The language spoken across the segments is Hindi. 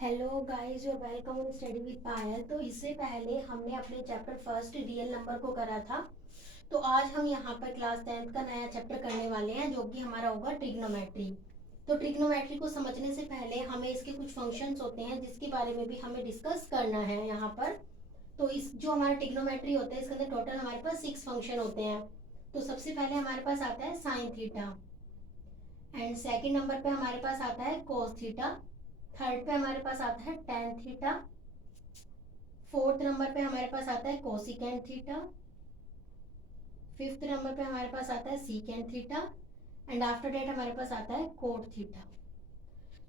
हेलो गाइस और वेलकम ऑन स्टडी विद पायल। तो इससे पहले हमने अपने चैप्टर फर्स्ट रियल नंबर को करा था। तो आज हम यहाँ पर क्लास 10th का नया चैप्टर करने वाले हैं जो कि हमारा होगा ट्रिग्नोमेट्री। तो ट्रिग्नोमेट्री को समझने से पहले हमें इसके कुछ फंक्शंस होते हैं जिसके बारे में भी हमें डिस्कस करना है यहाँ पर। तो इस जो हमारा ट्रिग्नोमेट्री होता है इसके अंदर टोटल हमारे पास 6 फंक्शन होते हैं। तो सबसे पहले हमारे पास आता है sine theta, and second number पे हमारे पास आता है कोस थीटा, थर्ड पे हमारे पास आता है टेन थीटा, फोर्थ नंबर पे हमारे पास आता है कोसिकेंट थीटा, फिफ्थ नंबर पे हमारे पास आता है secant theta, and after that हमारे पास आता है कोट थीटा।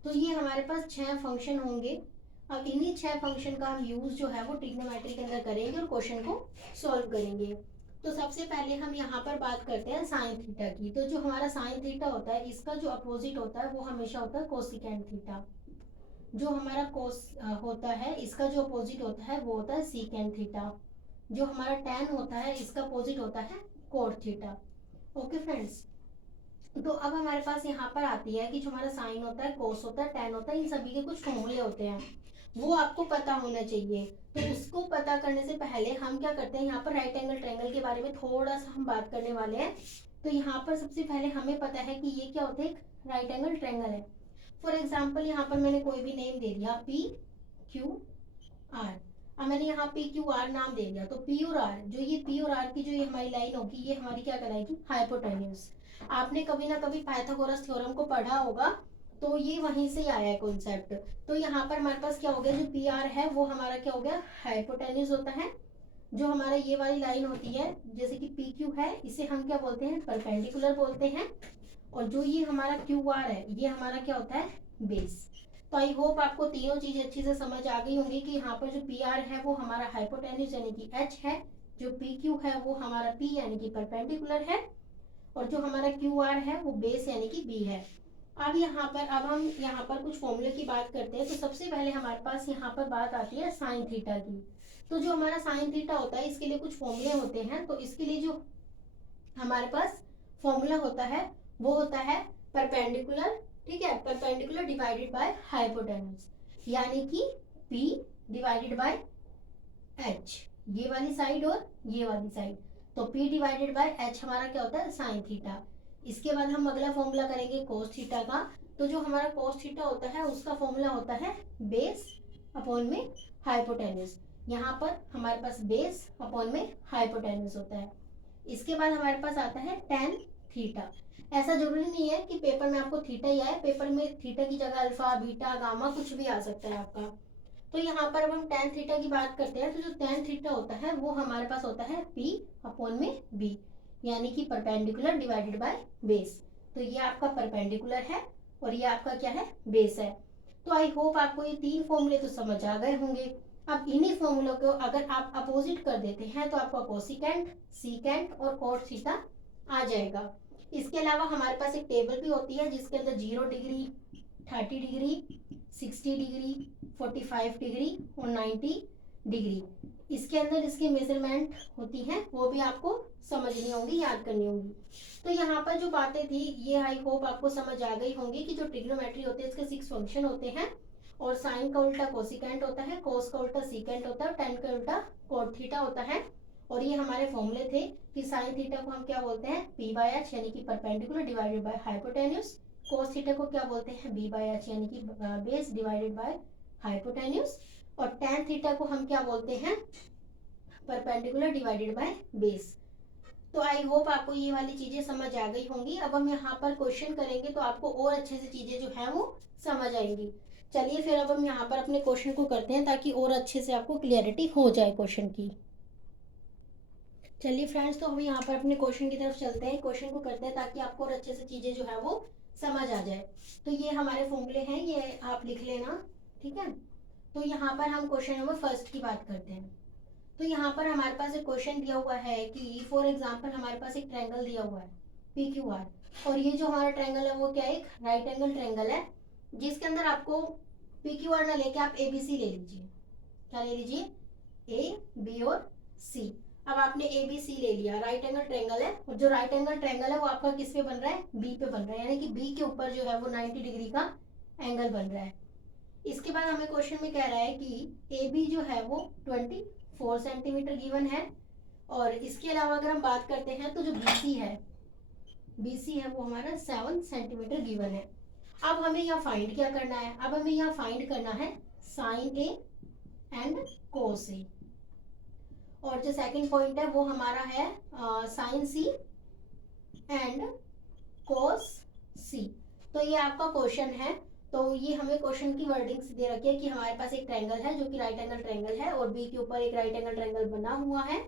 तो ये हमारे पास 6 फंक्शन होंगे। अब इन्हीं 6 फंक्शन का हम यूज जो है वो ट्रिग्नोमेट्री के अंदर करेंगे और क्वेश्चन को सॉल्व करेंगे। तो सबसे पहले हम यहाँ पर बात करते हैं साइन थीटा की। तो जो हमारा साइन थीटा होता है इसका जो अपोजिट होता है वो हमेशा होता है कोसिकेंट थीटा। जो हमारा कोस होता है इसका जो अपोजिट होता है वो होता है सीकेंट थीटा। जो हमारा टैन होता है इसका अपोजिट होता है कोट थीटा। ओके फ्रेंड्स, तो अब हमारे पास यहाँ पर आती है कि जो हमारा साइन होता है, कोस होता है, टैन होता है, इन सभी के कुछ फॉर्मूले होते हैं, वो आपको पता होना चाहिए। तो उसको पता करने से पहले हम क्या करते हैं, यहाँ पर राइट एंगल ट्रायंगल के बारे में थोड़ा सा हम बात करने वाले हैं। तो यहाँ पर सबसे पहले हमें पता है कि ये क्या होता है, एक राइट एंगल ट्रायंगल है। फॉर एग्जाम्पल यहाँ पर मैंने कोई भी नेम दे दिया पी क्यू आर। अब मैंने यहाँ पी क्यू आर नाम दे दिया, तो पी और आर, जो ये पी और आर की जो ये हमारी लाइन होगी ये हमारी क्या कराएगी, हाइपोटेन्यूज। आपने कभी ना कभी पाइथागोरस थ्योरम को पढ़ा होगा, तो ये वहीं से आया है कॉन्सेप्ट। तो यहाँ पर हमारे पास क्या हो गया, जो पी आर है वो हमारा क्या हो गया, हाइपोटेन्यूज होता है। जो हमारा ये वाली लाइन होती है जैसे कि पी क्यू है, इसे हम क्या बोलते हैं, परपेंडिकुलर बोलते हैं। और जो ये हमारा क्यू आर है ये हमारा क्या होता है, बेस। तो आई होप आपको तीनों चीज अच्छी से समझ आ गई होंगी कि यहाँ पर जो पी आर है वो हमारा हाइपोटेन्यूज यानी कि एच है, जो पी क्यू है वो हमारा पी यानी कि परपेंडिकुलर है, और जो हमारा क्यू आर है वो बेस यानी कि बी है। अब हम यहाँ पर कुछ फॉर्मूले की बात करते हैं। तो सबसे पहले हमारे पास यहाँ पर बात आती है साइन थीटा की। तो जो हमारा साइन थीटा होता है इसके लिए कुछ फॉर्मूले होते हैं। तो इसके लिए जो हमारे पास फॉर्मूला होता है वो होता है परपेंडिकुलर, ठीक है, परपेंडिकुलर डिवाइडेड बाय हाइपोटेन्यूज, यानी कि P डिवाइडेड बाय H, ये वाली साइड और ये वाली साइड। तो P डिवाइडेड बाय H हमारा क्या होता है, साइन थीटा। इसके बाद हम अगला फॉर्मूला करेंगे कोस थीटा का। तो जो हमारा कोस थीटा होता है उसका फॉर्मूला होता है बेस अपॉन में हाइपोटेन्यूज। यहाँ पर हमारे पास बेस अपॉन में हाइपोटेन्यूज होता है। इसके बाद हमारे पास आता है टेन थीटा। ऐसा जरूरी नहीं है कि पेपर में आपको थीटा ही आए, पेपर में थीटा की जगह अल्फा बीटा गामा कुछ भी आ सकता है आपका। तो यहाँ पर अब हम टेन थीटा की बात करते हैं। तो जो टेन थीटा होता है वो हमारे पास होता है पी अपॉन में बी, यानी कि परपेंडिकुलर डिवाइडेड बाय बेस। तो ये आपका परपेंडिकुलर है और ये आपका क्या है, बेस है। तो आई होप आपको ये तीन फॉर्मूले तो समझ आ गए होंगे। अब इन्हीं फॉर्मूलों को अगर आप अपोजिट कर देते हैं तो आपका कोसिकेंट, सीकेंट और कोट थीटा आ जाएगा। इसके अलावा हमारे पास एक टेबल भी होती है जिसके अंदर 0 डिग्री, 30 डिग्री, 60 डिग्री, 45 डिग्री और 90 डिग्री, इसके अंदर इसकी मेजरमेंट होती हैं, वो भी आपको समझनी होंगी, याद करनी होंगी। तो यहाँ पर जो बातें थी ये आई होप आपको समझ आ गई होंगी कि जो ट्रिग्नोमेट्री होती है इसके 6 फंक्शन होते हैं, और साइन का उल्टा कोसिकेंट होता है, कोस का उल्टा सीकेंट होता है, टेन का उल्टा कोट थीटा होता है। और ये हमारे फॉर्मूले थे कि साइन थीटा को हम क्या बोलते हैं, पी बाय एच यानी कि perpendicular divided by hypotenuse. Cos theta को क्या बोलते हैं, बी बाय एच यानी कि बेस डिवाइडेड बाय हाइपोटेन्यूज। और टेन थीटा को हम क्या बोलते हैं, परपेंडिकुलर डिवाइडेड बाय बेस। तो आई होप आपको ये वाली चीजें समझ आ गई होंगी। अब हम यहाँ पर क्वेश्चन करेंगे तो आपको और अच्छे से चीजें जो है वो समझ आएंगी। चलिए फिर अब हम यहाँ पर अपने क्वेश्चन को करते हैं ताकि और अच्छे से आपको क्लियरिटी हो जाए क्वेश्चन की। चलिए फ्रेंड्स, तो हम यहाँ पर अपने क्वेश्चन की तरफ चलते हैं, क्वेश्चन को करते हैं ताकि आपको और अच्छे से चीजें जो है वो समझ आ जाए। तो ये हमारे फॉर्मूले हैं, ये आप लिख लेना, ठीक है। तो यहाँ पर हम क्वेश्चन नंबर फर्स्ट की बात करते हैं। तो यहाँ पर हमारे पास एक क्वेश्चन दिया हुआ है कि फॉर एग्जांपल हमारे पास एक ट्रायंगल दिया हुआ है पी क्यू आर, और ये जो हमारा ट्रायंगल है वो क्या है, एक राइट एंगल ट्रायंगल है, जिसके अंदर आपको पी क्यू आर ना लेके आप ए बी सी ले लीजिए। क्या ले लीजिए, ए बी और सी। अब आपने ए बी सी ले लिया, राइट एंगल ट्रायंगल है, और जो राइट एंगल ट्रायंगल है वो आपका किस पे बन रहा है, बी पे बन रहा है, यानी कि बी के ऊपर जो है वो 90 डिग्री का एंगल बन रहा है। इसके बाद हमें क्वेश्चन में कह रहा है कि ए बी जो है वो 24 सेंटीमीटर गिवन है, और इसके अलावा अगर हम बात करते हैं तो जो बीसी है वो हमारा 7 सेंटीमीटर गिवन है। अब हमें यहाँ फाइंड क्या करना है, अब हमें यहाँ फाइंड करना है साइन ए एंड कोस ए, और जो सेकंड पॉइंट है वो हमारा है साइन सी एंड कोस सी। तो ये आपका क्वेश्चन है। तो ये हमें क्वेश्चन की वर्डिंग्स दे रखी है कि हमारे पास एक ट्रायंगल है जो कि राइट एंगल ट्रायंगल है, और बी के ऊपर एक राइट एंगल ट्रायंगल बना हुआ है,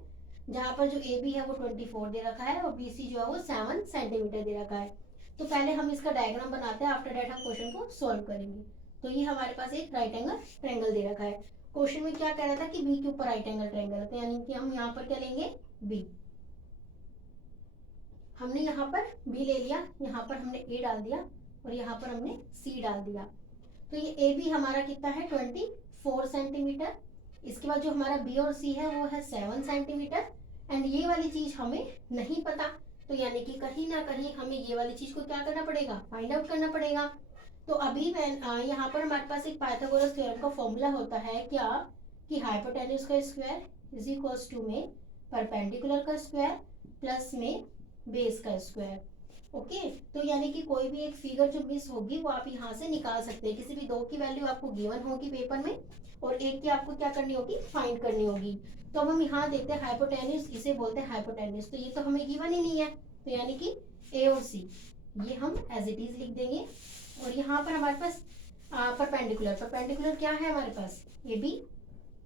जहां पर जो ए बी है वो 24 दे रखा है और बी सी जो है वो 7 सेंटीमीटर दे रखा है। तो पहले हम इसका डायग्राम बनाते हैं, आफ्टर दैट हम क्वेश्चन को सॉल्व करेंगे। तो ये हमारे पास एक राइट एंगल ट्रायंगल दे रखा है। क्वेश्चन में क्या कह रहा था कि बी के ऊपर राइट एंगल ट्रायंगल है, तो यानी कि हम यहाँ पर क्या लेंगे, बी। हमने यहाँ पर बी ले लिया, यहाँ पर हमने ए डाल दिया और यहाँ पर हमने सी डाल दिया। तो ये ए बी हमारा कितना है 24 सेंटीमीटर। इसके बाद जो हमारा बी और सी है वो है 7 सेंटीमीटर, एंड ये वाली चीज हमें नहीं पता, तो यानी कि कहीं ना कहीं हमें ये वाली चीज को क्या करना पड़ेगा, फाइंड आउट करना पड़ेगा। तो अभी मैं यहाँ पर हमारे पास एक पाइथागोरस थ्योरम का फॉर्मूला होता है क्या, कि हाइपोटेन्यूज का स्क्वायर इज इक्वल्स टू में परपेंडिकुलर का स्क्वायर प्लस में बेस का स्क्वायर। ओके, तो यानी कि कोई भी एक फिगर जो मिस होगी वो आप यहाँ से निकाल सकते हैं। किसी भी दो की वैल्यू आपको गिवन होगी पेपर में, और एक की आपको क्या करनी होगी, फाइंड करनी होगी। तो अब हम यहाँ देखते हैं हाइपोटेन्यूज, इसे बोलते हैं हाइपोटेन्यूज। तो ये तो हमें गिवन ही नहीं है, तो यानी कि ए और सी ये हम एज इट इज लिख देंगे। और यहाँ पर हमारे पास परपेंडिकुलर क्या है हमारे पास, ए बी,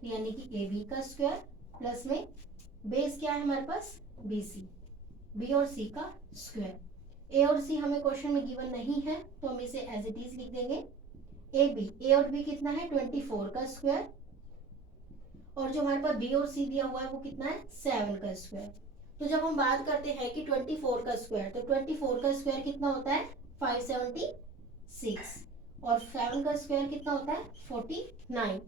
तो यानी कि ए बी का स्क्वायर प्लस में बेस क्या है हमारे पास, बी सी, बी और सी का स्क्वायर। ए और सी हमें क्वेश्चन में गिवन नहीं है, तो हम इसे एज इट इज लिख देंगे। ए और बी कितना है 24 का स्क्वायर, और जो हमारे पास बी और सी दिया हुआ है वो कितना है 7 का स्क्वायर। तो जब हम बात करते हैं कि 24 का स्क्वायर, तो 24 का स्क्वायर कितना होता है 576, और 7 का स्क्वायर कितना होता है 49।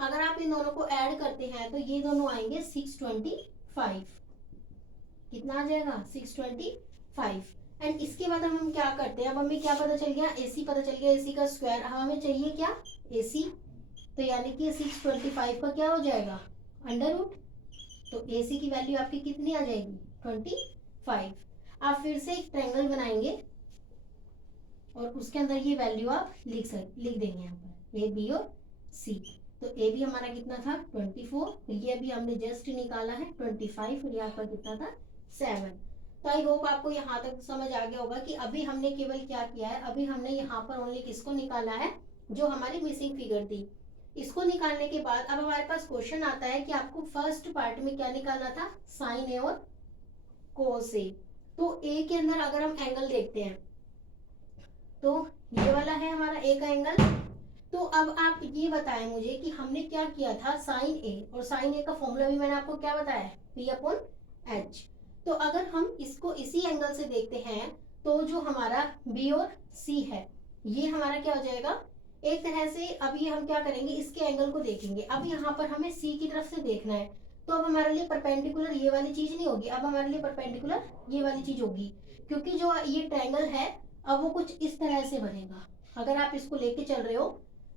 अगर आप इन दोनों को ऐड करते हैं तो ये दोनों आएंगे 625। कितना आ जाएगा 625। एंड इसके बाद हम क्या करते हैं, अब हमें क्या पता चल गया, एसी पता चल गया, एसी का स्क्वायर। हमें चाहिए क्या, एसी, तो यानी कि 625 का क्या हो जाएगा अंडर रूट। तो एसी की वैल्यू आपकी कितनी आ जाएगी 25। आप फिर से एक ट्रायंगल बनाएंगे और उसके अंदर ये वैल्यू आप लिख देंगे यहाँ पर, ए बी और सी। तो ए बी हमारा कितना था 24, ये अभी हमने जस्ट निकाला है 25, और यहाँ पर कितना था 7। तो आई होप आपको यहाँ तक समझ आ गया होगा कि अभी हमने केवल क्या किया है, अभी हमने यहाँ पर ओनली किसको निकाला है, जो हमारी मिसिंग फिगर थी। इसको निकालने के बाद अब हमारे पास क्वेश्चन आता है कि आपको फर्स्ट पार्ट में क्या निकालना था, साइन ए और कोस ए। तो ए के अंदर अगर हम एंगल देखते हैं तो ये वाला है हमारा ए का एंगल। तो अब आप ये बताएं मुझे कि हमने क्या किया था, साइन ए, और साइन ए का फॉर्मूला भी मैंने आपको क्या बताया, पी अपॉन एच। तो अगर हम इसको इसी एंगल से देखते हैं तो जो हमारा बी और सी है ये हमारा क्या हो जाएगा, एक तरह से। अब ये हम क्या करेंगे, इसके एंगल को देखेंगे। अब यहाँ पर हमें सी की तरफ से देखना है, तो अब हमारे लिए परपेंडिकुलर ये वाली चीज नहीं होगी, अब हमारे लिए परपेंडिकुलर ये वाली चीज होगी, क्योंकि जो ये ट्रायंगल है अब वो कुछ इस तरह से बनेगा। अगर आप इसको लेके चल रहे हो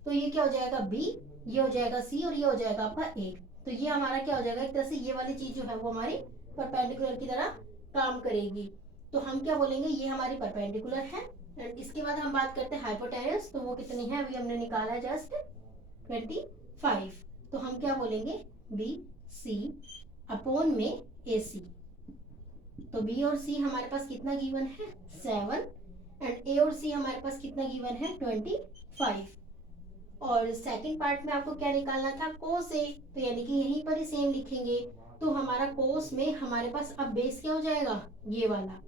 तो ये क्या हो जाएगा बी, ये हो जाएगा सी, और ये हो जाएगा आपका ए। तो ये हमारा क्या हो जाएगा, एक तरह से ये वाली चीज जो है वो हमारी परपेंडिकुलर की तरह काम करेगी। तो हम क्या बोलेंगे, ये हमारी परपेंडिकुलर है। एंड इसके बाद हम बात करते हैं हाइपोटेन्यूज, तो वो कितनी है अभी हमने निकाला है जस्ट 25। तो हम क्या बोलेंगे, बी सी अपॉन में ए सी। तो बी और सी हमारे पास कितना गिवन है 7, एंड ए और सी हमारे पास कितना गिवन है 25। और सेकंड पार्ट में आपको क्या निकालना था, कोस ए, तो यानी कि यहीं पर ही सेम लिखेंगे। तो हमारा कोस में हमारे पास अब बेस क्या हो जाएगा, ये वाला,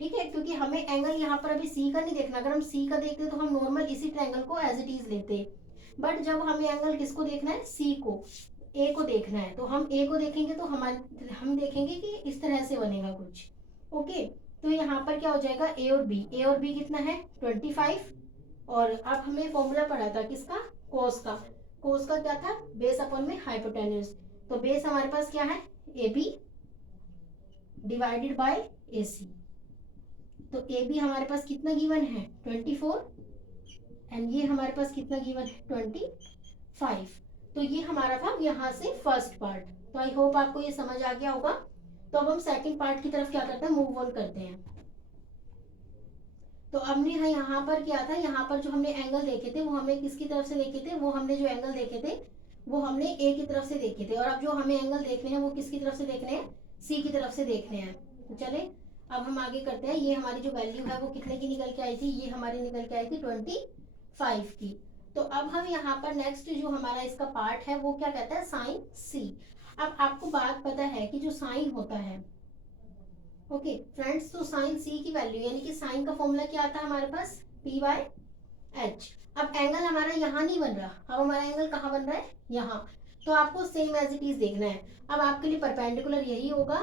ठीक है, क्योंकि हमें एंगल यहाँ पर अभी सी का नहीं देखना। अगर हम सी का देखते तो हम नॉर्मल इसी ट्रायंगल को एज इट इज लेते, बट जब हमें एंगल किसको देखना है, सी को, ए को देखना है, तो हम ए को देखेंगे तो हम देखेंगे कि इस तरह से बनेगा कुछ। ओके, तो यहाँ पर क्या हो जाएगा ए और बी कितना है 25। और अब हमें फॉर्मूला पढ़ा था किसका, कोस का क्या था, बेस अपॉन में हाइपोटेन्यूज। तो बेस हमारे पास क्या है ए बी डिवाइडेड बाय ए सी। तो ए बी हमारे पास कितना गिवन है 24, एंड ये हमारे पास कितना गिवन है 25। तो ये हमारा था यहाँ से फर्स्ट पार्ट। तो आई होप आपको ये समझ आ गया होगा। तो अब हम सेकंड पार्ट की तरफ क्या करते हैं, मूव ऑन करते हैं। तो हमने यहाँ पर क्या था, यहाँ पर जो हमने एंगल देखे थे वो हमने किसकी तरफ से देखे थे, वो हमने जो एंगल देखे थे वो हमने ए की तरफ से देखे थे। और अब जो हमें एंगल देखने हैं वो किसकी तरफ से देखने हैं, सी की तरफ से देखने हैं। तो चले अब हम आगे करते हैं। ये हमारी जो वैल्यू है वो कितने की निकल के आई थी, ये हमारी निकल के आई थी 25 की। तो अब हम यहाँ पर नेक्स्ट जो हमारा इसका पार्ट है वो क्या कहता है, साइन सी। अब आपको बात पता है कि जो साइन होता है, ओके फ्रेंड्स, तो साइन सी की वैल्यू यानी कि साइन का फॉर्मूला क्या आता है हमारे पास, पी बाय एच। अब एंगल हमारा यहाँ नहीं बन रहा, अब हमारा एंगल कहाँ बन रहा है, यहाँ। तो आपको सेम एज इट इज देखना है। अब आपके लिए परपेंडिकुलर यही होगा,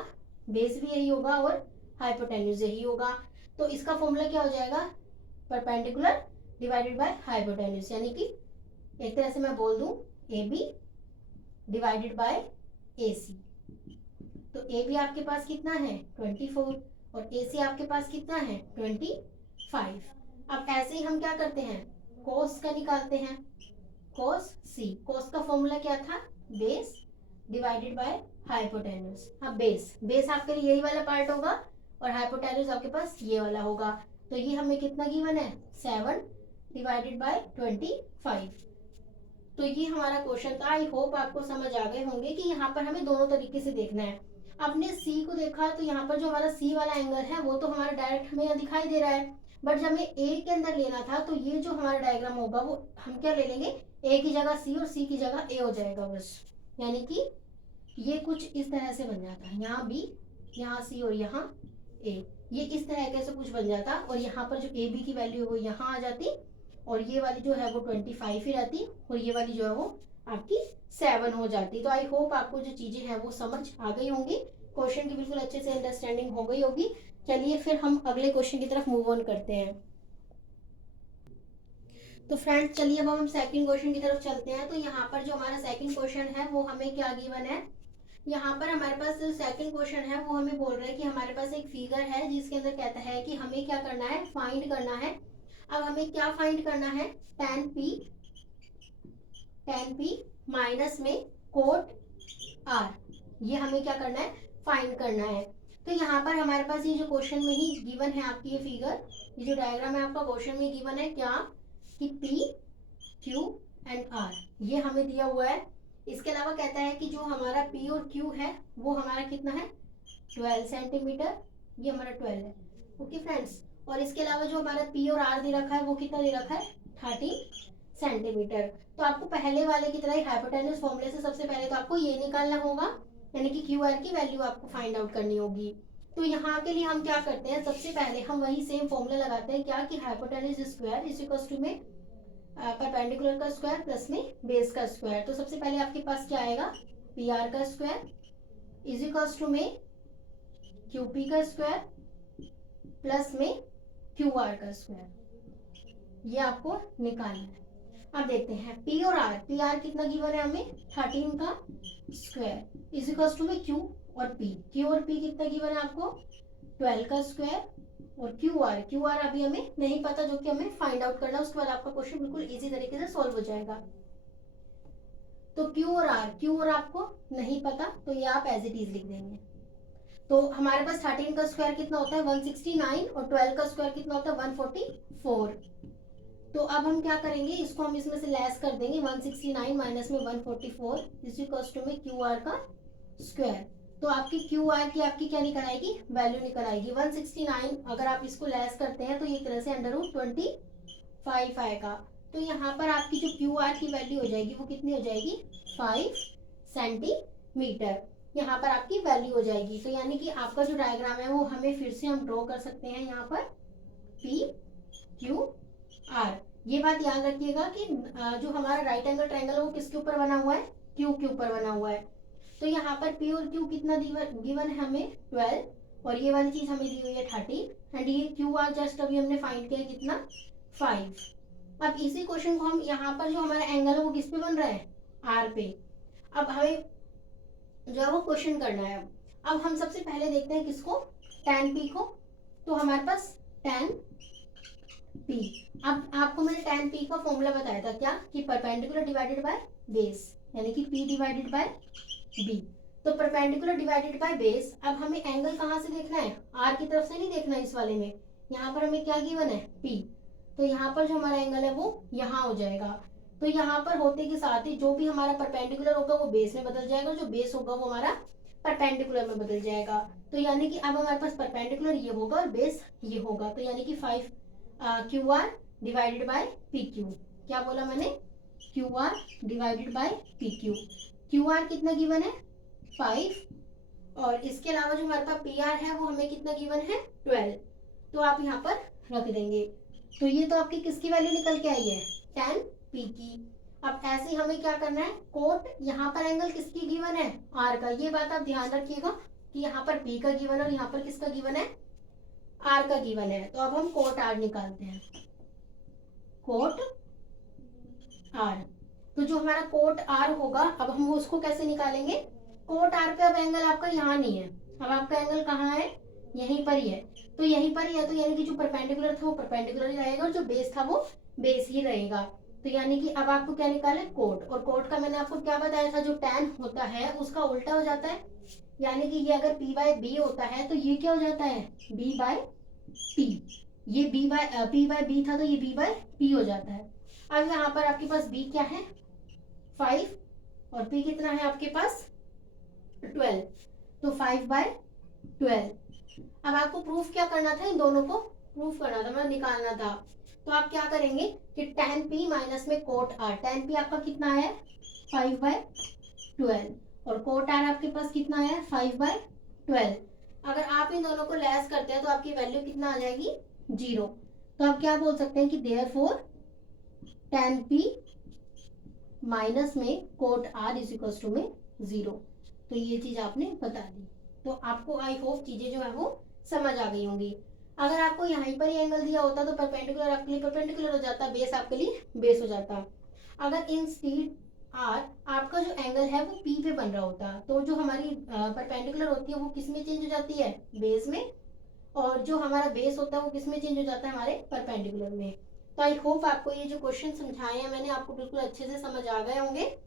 बेस भी यही होगा और हाइपोटेन्यूज यही होगा। तो इसका फॉर्मूला क्या हो जाएगा, परपेंडिकुलर डिवाइडेड बाय हाइपोटेन्यूज, यानी कि एक तरह से मैं बोल दूं ए बी डिवाइडेड बाय ए सी। तो ए बी आपके पास कितना है 24 और ए सी आपके पास कितना है 25। अब ऐसे ही हम क्या करते हैं, कोस का निकालते हैं, कोस सी। कोस का फॉर्मूला क्या था, बेस डिवाइडेड बाय हाइपोटेन्यूज। हाँ बेस आपके लिए यही वाला पार्ट होगा और हाइपोटेन्यूज आपके पास ये वाला होगा। तो ये हमें कितना गिवन है 7 डिवाइडेड बाय 25। तो ये हमारा क्वेश्चन था। आई होप आपको समझ आ गए होंगे कि यहाँ पर हमें दोनों तरीके से देखना है। आपने सी को देखा तो यहाँ पर जो हमारा सी वाला एंगल है वो तो हमारा डायरेक्ट हमें यहाँ दिखाई दे रहा है, बट जब हमें ए के अंदर लेना था तो ये जो हमारा डायग्राम होगा वो हम क्या ले लेंगे, ए की जगह सी और सी की जगह ए हो जाएगा बस। यानी कि ये कुछ इस तरह से बन जाता है, यहाँ बी यहाँ सी और यहाँ ए, ये इस तरह से कुछ बन जाता। और यहाँ पर जो ए बी की वैल्यू है वो यहाँ आ जाती और ये वाली जो है वो 25 ही रहती और ये वाली जो है वो आपकी 7 हो जाती। तो आई होप आपको जो चीजें हैं वो समझ आ गई होंगी, क्वेश्चन की बिल्कुल अच्छे से अंडरस्टैंडिंग हो गई होगी। चलिए फिर हम अगले क्वेश्चन की तरफ मूव ऑन करते हैं। तो फ्रेंड्स चलिए अब हम सेकंड क्वेश्चन की तरफ चलते हैं। तो यहाँ पर जो हमारा सेकंड क्वेश्चन है वो हमें क्या गिवन है, यहाँ पर हमारे पास जो सेकंड क्वेश्चन है वो हमें बोल रहा है कि हमारे पास एक फिगर है जिसके अंदर कहता है कि हमें क्या करना है, फाइंड करना है। अब हमें क्या फाइंड करना है, tan p माइनस में कोट r, ये हमें क्या करना है, फाइंड करना है। तो यहाँ पर हमारे पास ये जो क्वेश्चन में ही गिवन है आपकी ये फिगर, ये जो डायग्राम है आपका क्वेश्चन में गिवन है क्या, कि p q एंड r ये हमें दिया हुआ है। इसके अलावा कहता है कि जो हमारा p और q है वो हमारा कितना है 12 सेंटीमीटर, ये हमारा 12 है। ओके फ्रेंड्स, और इसके अलावा जो हमारा p और r दे रखा है वो कितना दे रखा है 30 सेंटीमीटर। तो आपको पहले वाले की तरह ही हाइपोटेन्यूज फॉर्मूले से सबसे पहले तो आपको ये निकालना होगा, यानी कि क्यू आर की वैल्यू आपको फाइंड आउट करनी होगी। तो यहाँ के लिए हम क्या करते हैं, सबसे पहले हम वही सेम फॉर्मूला लगाते हैं क्या, कि hypotenuse square is equals to में परपेंडिकुलर का स्क्वायर प्लस में बेस का स्क्वायर। तो सबसे पहले आपके पास क्या आएगा, पी आर का स्क्वायर इज इक्वल्स टू में क्यू पी का स्क्वायर प्लस में क्यू आर का स्क्वायर, ये आपको निकालना है। अब देखते हैं P और R, पी आर कितना गिवन है हमें 13 का स्क्वायर इज इक्वल टू में Q और P, Q और P कितना गिवन है आपको 12 का स्क्वायर और क्यू आर अभी हमें नहीं पता, जो कि हमें फाइंड आउट करना है। उसके बाद आपका क्वेश्चन बिल्कुल इजी तरीके से सॉल्व हो जाएगा। तो क्यू और आपको नहीं पता तो ये आप एज इट इज लिख देंगे। तो हमारे पास 13 का स्क्वायर कितना होता है 169 और 12 का स्क्वायर कितना होता है 144। तो अब हम क्या करेंगे, इसको हम इसमें से लेस कर देंगे, 169 माइनस में 144 इज इक्वल्स टू में क्यू आर का स्क्वायर। तो आपकी क्यू आर की आपकी क्या निकल आएगी, वैल्यू निकल आएगी 169। अगर आप इसको लेस करते हैं तो ये तरह से √25 आएगा। तो यहाँ पर आपकी जो क्यू आर की वैल्यू हो जाएगी वो कितनी हो जाएगी 5 सेंटीमीटर, यहाँ पर आपकी वैल्यू हो जाएगी। तो यानी कि आपका जो डायग्राम है वो हमें फिर से हम ड्रॉ कर सकते हैं, यहाँ पर पी क्यू आर। ये बात याद रखिएगा कि जो हमारा राइट एंगल ट्रायंगल है वो किसके ऊपर बना हुआ है, क्यू के ऊपर बना हुआ है। तो यहाँ पर पी और क्यू कितना गिवन है हमें 12 और ये वाली चीज हमें दी हुई है 30 एंड ये क्यू आर जस्ट अभी हमने फाइंड किया कितना 5। अब इसी क्वेश्चन को हम यहाँ पर जो हमारा एंगल है वो किस पे बन रहा है आर पे। अब हमें जो है वो क्वेश्चन करना है। अब हम सबसे पहले देखते हैं किसको, tan p को। तो हमारे पास tan पी। अब आपको मैंने tan पी का फॉर्मूला बताया था क्या, कि परपेंडिकुलर डिवाइडेड बाय बेस, यानी कि पी डिवाइडेड बाय बी। तो परपेंडिकुलर डिवाइडेड बाय बेस, अब हमें एंगल कहाँ से देखना है, आर की तरफ से नहीं देखना है इस वाले में। यहाँ पर हमें क्या गिवन है, पी। तो यहाँ पर जो हमारा एंगल है वो यहाँ हो जाएगा। तो यहाँ पर होते के साथ ही जो भी हमारा परपेंडिकुलर होगा वो बेस में बदल जाएगा, जो बेस होगा वो हमारा परपेंडिकुलर में बदल जाएगा। तो यानी कि अब हमारे पास परपेंडिकुलर ये होगा और बेस ये होगा। तो यानी कि 5 Q R divided by P Q. क्या बोला मैंने, Q R divided by P Q. Q R कितना गिवन है, 5, और इसके अलावा जो हमारे पास पी आर है वो हमें कितना गिवन है, 12। तो आप यहाँ पर रख देंगे। तो ये तो आपकी किसकी वैल्यू निकल के आई है, tan पी की। अब ऐसे हमें क्या करना है, कोट यहाँ पर एंगल किसकी गिवन है, आर का। ये बात आप ध्यान रखिएगा कि यहाँ पर पी का गिवन है और यहाँ पर किसका गिवन है, आर का गिवन है। तो अब हम कोट आर निकालते हैं, कोट आर। तो जो हमारा कोट आर होगा, अब हम उसको कैसे निकालेंगे, कोट आर पे अब एंगल आपका यहाँ नहीं है, अब आपका एंगल कहाँ है, यहीं पर ही है। तो यहीं पर ही है, तो यानी कि जो परपेंडिकुलर था वो परपेंडिकुलर ही रहेगा और जो बेस था वो बेस ही रहेगा। तो यानी कि अब आपको क्या निकाले, कोट। और कोट का मैंने आपको क्या बताया था, जो tan होता है उसका उल्टा हो जाता है। यानी कि ये अगर p बाय बी होता है तो ये क्या हो जाता है, b बाय p। ये p बाय b था तो ये b बाय p हो जाता है। अब यहाँ पर आपके पास b क्या है, 5, और p कितना है आपके पास, 12। तो 5/12। अब आपको प्रूफ क्या करना था, इन दोनों को प्रूफ करना था, मतलब निकालना था। तो आप क्या करेंगे कि tan p माइनस में कोट r, tan p आपका कितना है, 5/12, और कोट r आपके पास कितना है, 5/12। अगर आप इन दोनों को लेस करते हैं तो आपकी वैल्यू कितना आ जाएगी, 0। तो आप क्या बोल सकते हैं कि देयरफॉर tan p माइनस में cot r is equal to में 0। तो ये चीज आपने बता दी। तो आपको आई होप चीजें जो है वो समझ आ गई होंगी। अगर आपको यहीं पर ही एंगल दिया होता तो परपेंडिकुलर आपके लिए परपेंडिकुलर हो जाता, बेस आपके लिए बेस हो जाता। अगर इन स्पीड आर आपका जो एंगल है वो पी पे बन रहा होता, तो जो हमारी परपेंडिकुलर होती है वो किस में चेंज हो जाती है, बेस में। और जो हमारा बेस होता है वो किस में चेंज हो जाता है, हमारे परपेंडिकुलर में। तो आई होप आपको ये जो क्वेश्चन समझाए हैं मैंने आपको बिल्कुल अच्छे से समझ आ गए होंगे।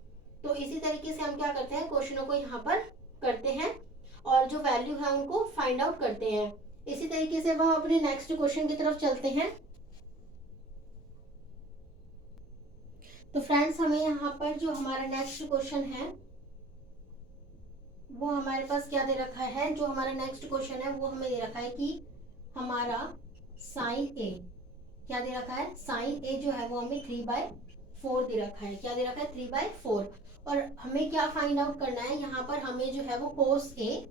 तो इसी तरीके से हम क्या करते हैं, क्वेश्चनों को यहाँ पर करते हैं और जो वैल्यू है उनको फाइंड आउट करते हैं। इसी तरीके से हम अपने नेक्स्ट क्वेश्चन की तरफ चलते हैं। तो फ्रेंड्स हमें यहाँ पर जो हमारा नेक्स्ट क्वेश्चन है वो हमारे पास क्या दे रखा है, जो हमारा नेक्स्ट क्वेश्चन है वो हमें दे रखा है कि हमारा साइन ए, क्या दे रखा है, साइन ए जो है वो हमें 3/4 दे रखा है। क्या दे रखा है, 3/4। और हमें क्या फाइंड आउट करना है, यहाँ पर हमें जो है वो cos A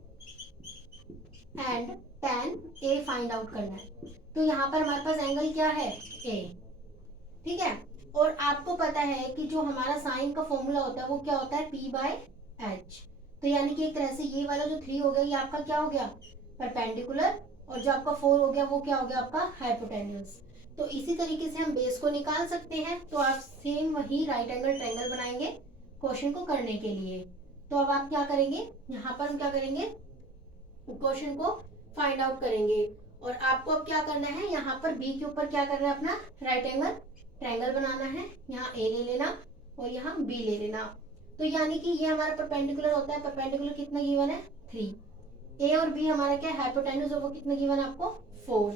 and tan A find out करना है। तो यहाँ पर हमारे पास एंगल क्या है, ए, ठीक है। और आपको पता है कि जो हमारा साइन का फॉर्मूला होता है वो क्या होता है, p/h। तो यानी कि एक तरह से ये वाला जो 3 हो गया ये आपका क्या हो गया, परपेंडिकुलर, और जो आपका 4 हो गया वो क्या हो गया, आपका हाइपोटेन्यूज। तो इसी तरीके से हम बेस को निकाल सकते हैं। तो आप सेम वही राइट एंगल ट्रायंगल बनाएंगे क्वेश्चन को करने के लिए। तो अब आप क्या करेंगे, यहाँ पर हम क्या करेंगे, क्वेश्चन को फाइंड आउट करेंगे। और आपको अब क्या करना है, यहाँ पर बी के ऊपर क्या करना है, अपना राइट एंगल ट्रायंगल बनाना है। यहाँ ए ले लेना और यहाँ बी ले लेना। तो यानी कि ये हमारा परपेंडिकुलर होता है, परपेंडिकुलर कितना गिवन है, 3। ए और बी हमारा क्या है, हाइपोटेन्यूज, और वो कितना गिवन है आपको, 4।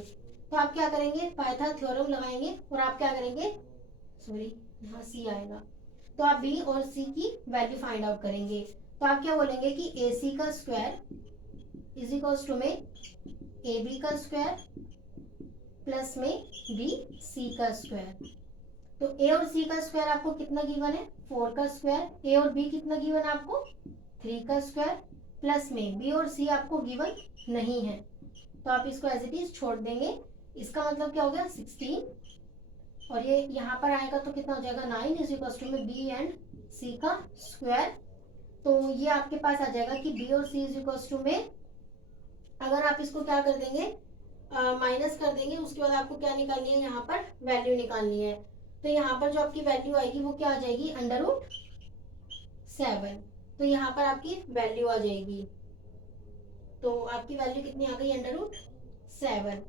तो आप क्या करेंगे, पाइथागोरस थ्योरम लगाएंगे और आप क्या करेंगे, सॉरी यहाँ सी आएगा, तो आप बी और सी की वैल्यू फाइंड आउट करेंगे। तो आप क्या बोलेंगे कि ए सी का स्क्वायर इज इक्वल्स टू में ए बी का स्क्वायर प्लस में बी सी का स्क्वायर। तो ए और सी का स्क्वायर आपको कितना गिवन है, 4 का स्क्वायर। ए और बी कितना गिवन है आपको, 3 का स्क्वायर, प्लस में बी और सी आपको गिवन नहीं है। तो आप इसको एज इट इज छोड़ देंगे। इसका मतलब क्या हो गया, 16, और ये यहाँ पर आएगा तो कितना हो जाएगा, 9 इज इक्वल टू में बी एंड सी का स्क्वायर। तो ये आपके पास आ जाएगा कि बी और सी इज इक्वल टू में, अगर आप इसको क्या कर देंगे, माइनस कर देंगे, उसके बाद आपको क्या निकालनी है, यहाँ पर वैल्यू निकालनी है। तो यहाँ पर जो आपकी वैल्यू आएगी वो क्या आ जाएगी, √7। तो यहाँ पर आपकी वैल्यू आ जाएगी, तो आपकी वैल्यू कितनी आ गई, √7।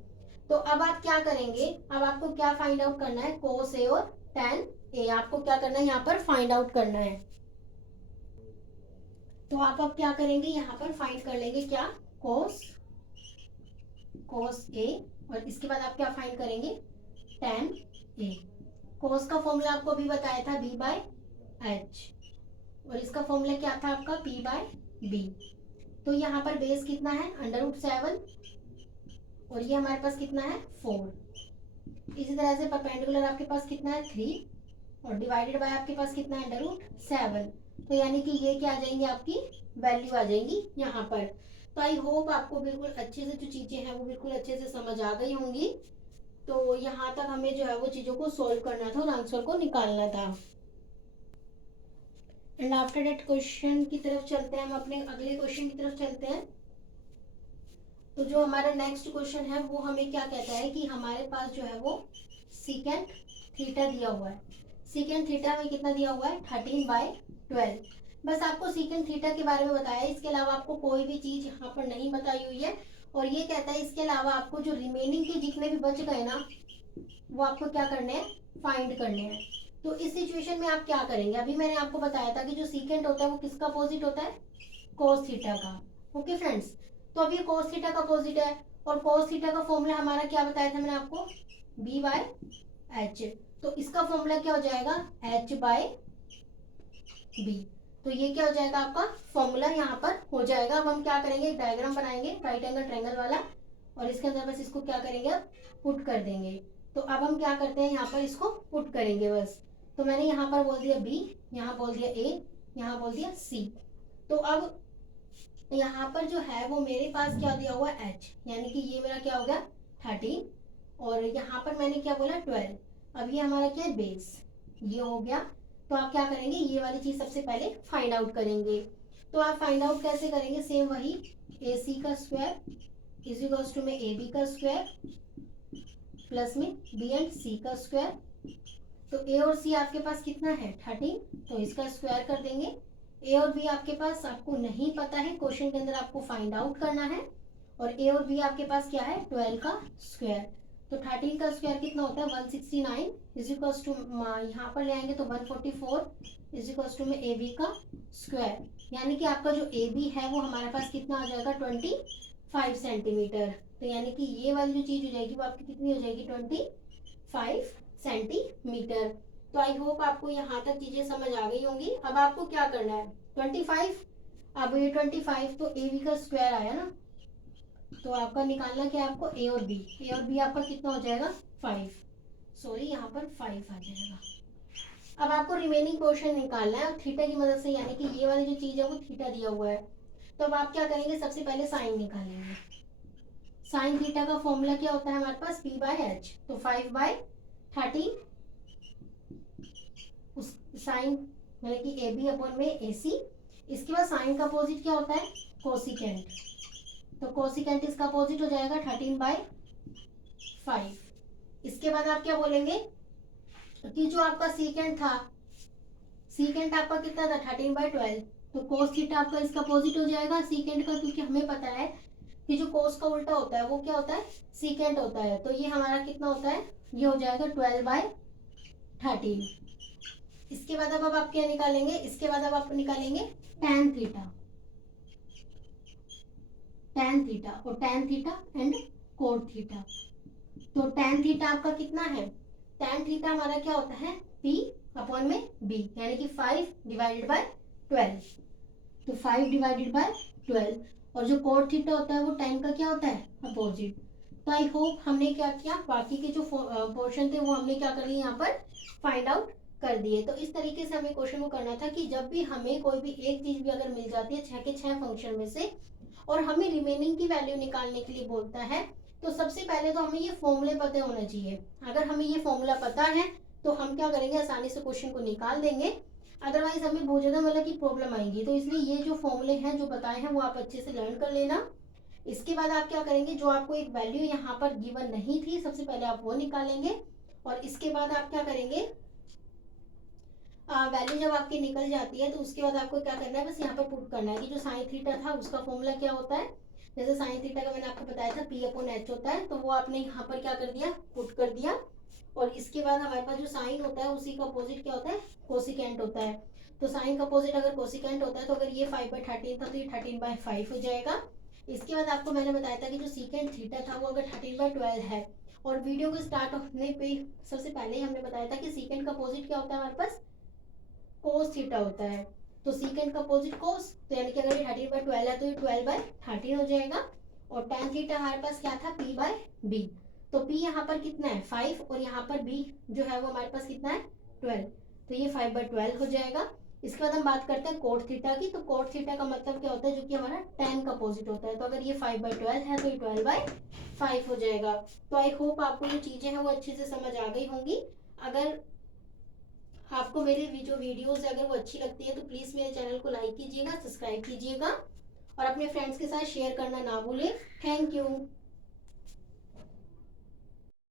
तो अब आप क्या करेंगे, अब आपको क्या फाइंड आउट करना है, कोस ए और tan ए आपको क्या करना है यहाँ पर फाइंड आउट करना है। तो आप अब क्या करेंगे, यहाँ पर फाइंड कर लेंगे क्या, कोस ए, और इसके बाद आप क्या फाइंड करेंगे, tan ए। कोस का फॉर्मूला आपको अभी बताया था b/h, और इसका फॉर्मूला क्या था आपका p/b। तो यहाँ पर बेस कितना है √7, और ये हमारे पास कितना है 4। इसी तरह से परपेंडिकुलर आपके पास कितना है 3, और डिवाइडेड बाय आपके पास कितना है √7। तो यानी कि ये क्या आ जाएंगी, आपकी वैल्यू आ जाएंगी यहाँ पर। तो आई होप आपको बिल्कुल अच्छे से जो चीजें हैं वो बिल्कुल अच्छे से समझ आ गई होंगी। तो यहाँ तक हमें जो है वो चीजों को सोल्व करना था और आंसर को निकालना था। एंड आफ्टर दैट क्वेश्चन की तरफ चलते हैं, हम अपने अगले क्वेश्चन की तरफ चलते हैं। तो जो हमारा नेक्स्ट क्वेश्चन है वो हमें क्या कहता है कि हमारे पास जो है वो सीकेंट थीटा दिया हुआ है। सीकेंट थीटा में कितना दिया हुआ है 13/12। बस आपको सीकेंट थीटा के बारे में बताया, इसके अलावा आपको कोई भी चीज यहाँ पर नहीं बताई हुई है। और ये कहता है इसके अलावा आपको जो रिमेनिंग के जितने भी बच गए ना वो आपको क्या करने हैं, फाइंड करने हैं। तो इस सिचुएशन में आप क्या करेंगे, अभी मैंने आपको बताया था कि जो सीकेंट होता है वो किसका अपोजिट होता है, कोस थीटा का। ओके फ्रेंड्स, तो अभी कोस थीटा का अपोजिट है, और कोस थीटा का फॉर्मूला हमारा क्या बताया था मैंने आपको, b/h। तो इसका फॉर्मूला क्या हो जाएगा h/b। तो ये क्या हो जाएगा आपका फॉर्मूला यहाँ पर हो जाएगा। अब हम क्या करेंगे, एक डायग्राम बनाएंगे राइट एंगल ट्रायंगल वाला, और इसके अंदर बस इसको क्या करेंगे अब पुट कर देंगे। तो अब हम क्या करते हैं, यहाँ पर इसको पुट करेंगे बस। तो मैंने यहाँ पर बोल दिया b, यहाँ बोल दिया a, यहाँ बोल दिया c। तो अब यहाँ पर जो है वो मेरे पास क्या दिया हुआ है h, यानी कि ये मेरा क्या हो गया 13, और यहाँ पर मैंने क्या बोला 12। अब ये हमारा क्या है बेस, ये हो गया। तो आप क्या करेंगे, ये वाली चीज सबसे पहले फाइंड आउट करेंगे। तो आप फाइंड आउट कैसे करेंगे, सेम वही AC का स्क्वायर इज इक्वल्स टू में AB का स्क्वायर प्लस में B एंड C का स्क्वायर। तो A और C आपके पास कितना है 13, तो इसका स्क्वायर कर देंगे। A और B आपके पास आपको नहीं पता है, क्वेश्चन के अंदर आपको फाइंड आउट करना है। और A और B आपके पास क्या है 12 का स्क्वायर। तो 13 का स्क्वायर कितना होता है 169 इज इक्वल्स टू, यहाँ पर ले आएंगे तो 144 इज इक्वल्स टू में AB का स्क्वायर। यानी कि आपका जो AB है वो हमारे पास कितना आ जाएगा 25 सेंटीमीटर। तो यानी कि ये वाली जो चीज हो जाएगी वो आपकी कितनी हो जाएगी 25 सेंटीमीटर। तो आई होप आपको यहाँ तक चीजें समझ आ गई होंगी। अब आपको क्या करना है 25, अब ये 25 तो AB का स्क्वायर आया ना, तो आपका निकालना क्या है आपको A और B आपका कितना हो जाएगा 5, सॉरी यहाँ पर 5 आ जाएगा। अब आपको रिमेनिंग पोर्शन निकालना है और थीटा की मदद से, यानी कि ये वाली जो चीज है वो थीटा दिया हुआ है। तो अब आप क्या करेंगे, सबसे पहले साइन निकालेंगे। साइन थीटा का फॉर्मूला क्या होता है हमारे पास p/h। तो 5/13 उस साइन मतलब कि AB अपॉन में AC। इसके बाद साइन का अपोजिट क्या होता है कोसिकेंट। तो कोसिकेंट इसका अपोजिट हो जाएगा 13/5। इसके बाद आप क्या बोलेंगे कि जो आपका सीकेंट था, सीकेंट आपका कितना था 13/12, तो कोस थीटा आपका इसका अपोजिट हो जाएगा सीकेंट का, क्योंकि हमें पता है कि जो कोस का उल्टा होता है वो क्या होता है सीकेंट होता है। तो ये हमारा कितना होता है, ये हो जाएगा 12/13। इसके बाद अब आप क्या निकालेंगे, इसके बाद अब आप निकालेंगे tan थीटा, tan थीटा और tan theta and cot theta. तो tan थीटा आपका कितना है, tan थीटा हमारा क्या होता है p अपॉन में b, यानी कि 5/12। तो 5/12, और जो कोट थीटा होता है वो tan का क्या होता है अपोजिट। तो आई होप हमने क्या किया, बाकी के जो पोर्शन थे वो हमने क्या कर लिए यहाँ पर फाइंड आउट कर दिए। तो इस तरीके से हमें क्वेश्चन को करना था कि जब भी हमें कोई भी एक चीज भी अगर मिल जाती है 6 के 6 फंक्शन में से, और हमें रिमेनिंग की वैल्यू निकालने के लिए बोलता है, तो सबसे पहले तो हमें ये फॉर्मूले पता होना चाहिए। अगर हमें ये फॉर्मूला पता है तो हम क्या करेंगे, आसानी से क्वेश्चन को निकाल देंगे। अदरवाइज हमें बहुत ज्यादा मतलब की प्रॉब्लम आएगी। तो इसलिए ये जो फॉर्मूले हैं जो बताए हैं वो आप अच्छे से लर्न कर लेना। इसके बाद आप क्या करेंगे, जो आपको एक वैल्यू यहाँ पर गिवन नहीं थी सबसे पहले आप वो निकालेंगे, और इसके बाद आप क्या करेंगे, वैल्यू जब आपकी निकल जाती है तो उसके बाद आपको क्या करना है, बस यहाँ पर पुट करना है कि जो साइन थीटा था उसका फॉर्मूला क्या होता है जैसे साइन थीटा का मैंने आपको बताया था पी अपॉन एच होता है, तो वो आपने यहाँ पर क्या कर दिया, पुट कर दिया। और इसके बाद हमारे पास जो साइन होता है उसी का अपोजिट क्या होता है, कोसिकेंट होता है। तो साइन का अपोजिट अगर कोसिकेंट होता है तो अगर ये 5/13 था तो ये 13/5 हो जाएगा। इसके बाद आपको मैंने बताया था कि जो सीकेंट थीटा था वो अगर 13/12 है, और वीडियो को स्टार्ट होने पे सबसे पहले ही हमने बताया था कि सीकेंट का अपोजिट क्या होता है हमारे पास, कोस थीटा होता है। तो सीकेंट का अपोजिट कोस, तो यानी कि अगर ये 13/12 है तो ये 12/13 हो जाएगा। और tan थीटा हमारे पास क्या था, p/b। तो p यहाँ पर कितना है 5, और यहाँ पर b जो है वो हमारे पास कितना है 12, तो ये 5/12 हो जाएगा। इसके बाद हम बात करते हैं कोट थीटा की। तो कोट थीटा का मतलब क्या होता है, जो कि हमारा tan का अपोजिट होता है। तो अगर ये 5/12 है तो ये 12/5 हो जाएगा। तो आई होप आपको जो चीजें हैं वो अच्छे से समझ आ गई होंगी। अगर आपको मेरी जो वीडियोस है अगर वो अच्छी लगती है तो प्लीज़ मेरे चैनल को लाइक कीजिएगा, सब्सक्राइब कीजिएगा, और अपने फ्रेंड्स के साथ शेयर करना ना भूलें। Thank you.